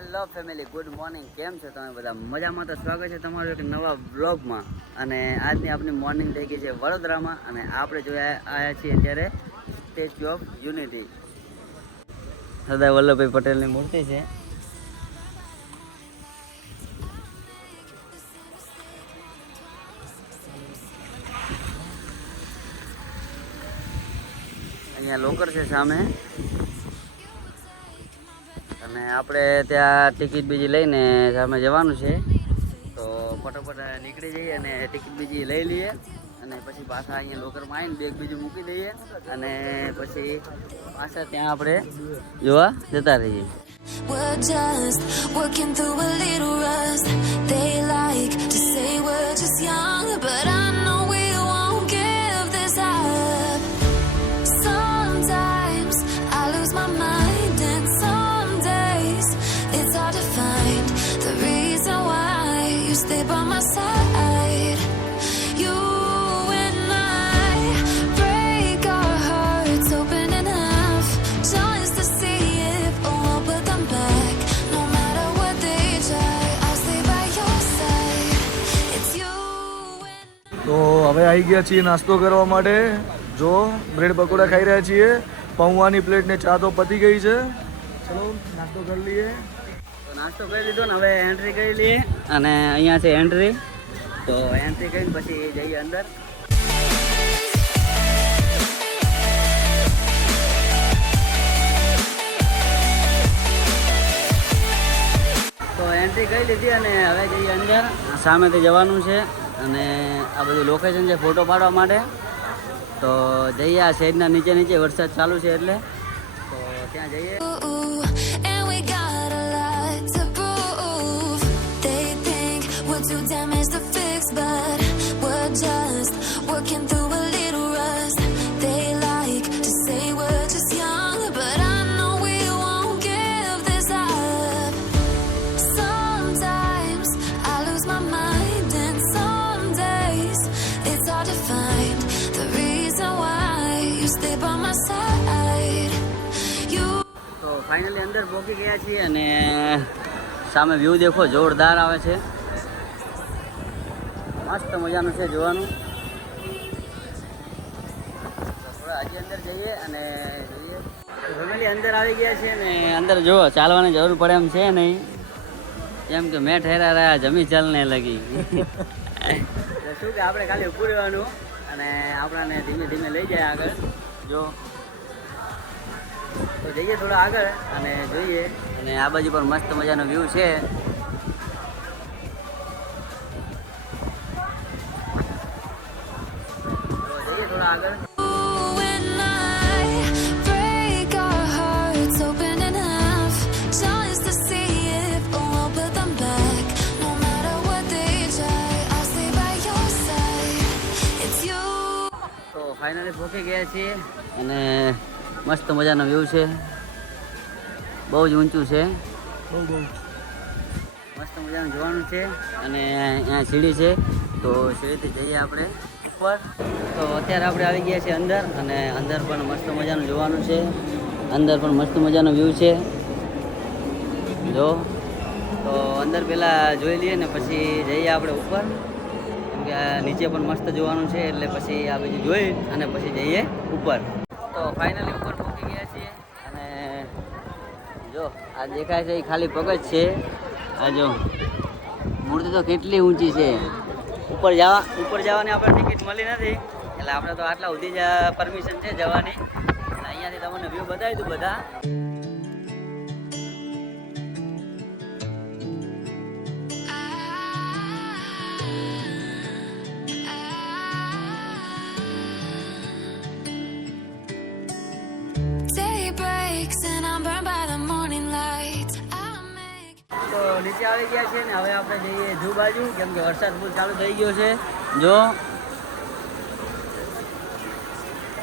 Hello family good morning કેમ છો તમે બધા? મજામાં તો સ્વાગત છે તમારું એક નવા બ્લોગમાં અને આજની આપણી મોર્નિંગ થઈ ગઈ છે વડોદરામાં અને આપણે જોયા આવ્યા છીએ અત્યારે statue of unity Sardar Vallabhbhai પટેલની મૂર્તિ છે. અહીંયા લોકર છે સામે. અને આપણે ત્યાં ટિકિટ બીજી લઈને સામે જવાનું છે. તો ફટોફટ નીકળી જઈએ અને ટિકિટ બીજી લઈ લઈએ. અને પછી પાછા અહીંયા લોકરમાં આવીને બેગ બીજું મૂકી દઈએ. અને પછી પાછા ત્યાં આપણે જોવા જતા રહીએ. We're just working through a little હવે આવી ગયા છીએ નાસ્તો કરવા માટે. જો બ્રેડ પકોડા ખાઈ રહ્યા છીએ. પૌવાની પ્લેટ ને ચા તો પતી ગઈ છે. ચલો, નાસ્તો કરી લઈએ. નાસ્તો કરી લીધો ને હવે એન્ટ્રી કરી લઈએ. અને અહીંયા છે એન્ટ્રી તો એન્ટ્રી કરીને પછી જઈએ અંદર. તો એન્ટ્રી કરી લીધી અને હવે જઈએ અંદર. સામેથી જવાનું છે. અને આ બધું લોકેશન છે ફોટો પાડવા માટે તો જઈએ આ શેડના નીચે નીચે વરસાદ ચાલુ છે એટલે તો ત્યાં જઈએ too damaged to fix, but we're just working through finally અંદર પહોંચી ગયા છીએ અને સામે વ્યૂ દેખો, જોરદાર આવે છે. મસ્ત મજાનું છે જોવાનું. થોડા હજી અંદર જઈએ અને જઈએ. ફેમિલી અંદર આવી ગયા છે ને અંદર જો ચાલવાની જરૂર પડે એમ છે નહીં. કેમ કે મેં ઠેરા રહ્યા, જમી ચાલને લગી. શું કે આપણે ખાલી ઉભું રહેવાનું અને આપણાને ધીમે ધીમે લઈ જાય આગળ. જો. તો જઈએ થોડા આગળ અને જોઈએ અને આ બાજુ પર મસ્ત મજાનો વ્યૂ છે તો જઈએ થોડા આગળ ફાઇનલી પહોંચી ગયા છીએ અને મસ્ત મજાનો વ્યૂ છે. બહુ જ ઊંચું છે. બહુ બહુ મસ્ત મજાનું જોવાનું છે અને અહીંયા સીડી છે. તો સીડીથી જઈએ આપણે ઉપર. તો અત્યારે આપણે આવી ગયા છીએ અંદર અને અંદર પણ મસ્ત મજાનું જોવાનું છે. અંદર પણ મસ્ત મજાનો વ્યૂ છે. જો. તો અંદર પહેલાં જોઈ લઈએ ને પછી જઈએ આપણે ઉપર. કેમ કે આ નીચે પણ મસ્ત જોવાનું છે એટલે પછી આ બધું જોઈ અને પછી જઈએ ઉપર. તો ફાઇનલી ઉપર પહોંચી ગયા છીએ. અને જો, આ દેખાય છે, એ ખાલી પગ જ છે. આ જો, મૂર્તિ તો કેટલી ઊંચી છે. ઉપર જવા, ઉપર જવાની આપણે ટિકિટ મળી નથી. એટલે આપણે તો આટલા સુધી જ પરમિશન છે જવાની. અહીંયાથી તમને વ્યૂ બતાવી દઉં બધા. તો નીચે આવી ગયા છે ને હવે આપણે જઈએ ધુ બાજુ કેમ કે વરસાદ ફૂલ ચાલુ થઈ ગયો છે. જો.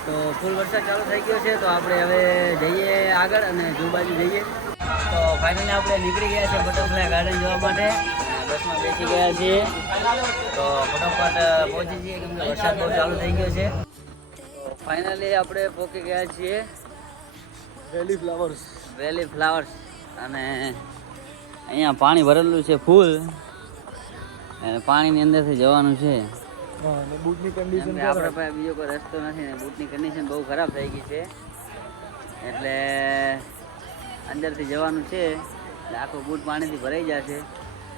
તો ફૂલ વરસાદ ચાલુ થઈ ગયો છે તો આપણે હવે જઈએ આગળ અને ધુ બાજુ જઈએ. તો ફાઇનલી આપણે નીકળી ગયા છે બટરફ્લાય ગાર્ડન જોવા માટે. બસમાં બેસી ગયા છીએ. તો ફટાફટ પહોંચી જઈએ કેમ કે વરસાદ બહુ ચાલુ થઈ ગયો છે. ફાઇનલી આપણે પહોંચી ગયા છીએ. વેલી ફ્લાવર્સ વેલી ફ્લાવર્સ અને અહીંયા પાણી ભરેલું છે ફૂલ. અને પાણીની અંદરથી જવાનું છે. બૂટની કન્ડિશન આપણે પાસે બીજો કોઈ રસ્તો નથી ને બૂટની કન્ડિશન બહુ ખરાબ થઈ ગઈ છે. એટલે અંદરથી જવાનું છે. આખું બૂટ પાણીથી ભરાઈ જશે.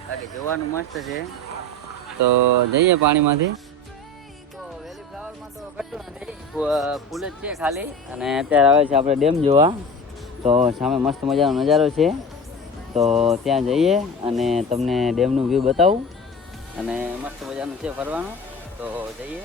બાકી જોવાનું મસ્ત છે. તો જઈએ પાણીમાંથી. ફૂલ જ છે ખાલી. અને અત્યારે આવે છે આપણે ડેમ જોવા. તો સામે મસ્ત મજાનો નજારો છે. તો ત્યાં જઈએ અને તમને ડેમનું વ્યૂ બતાવું. અને મસ્ત મજાનું છે ફરવાનું. તો જઈએ.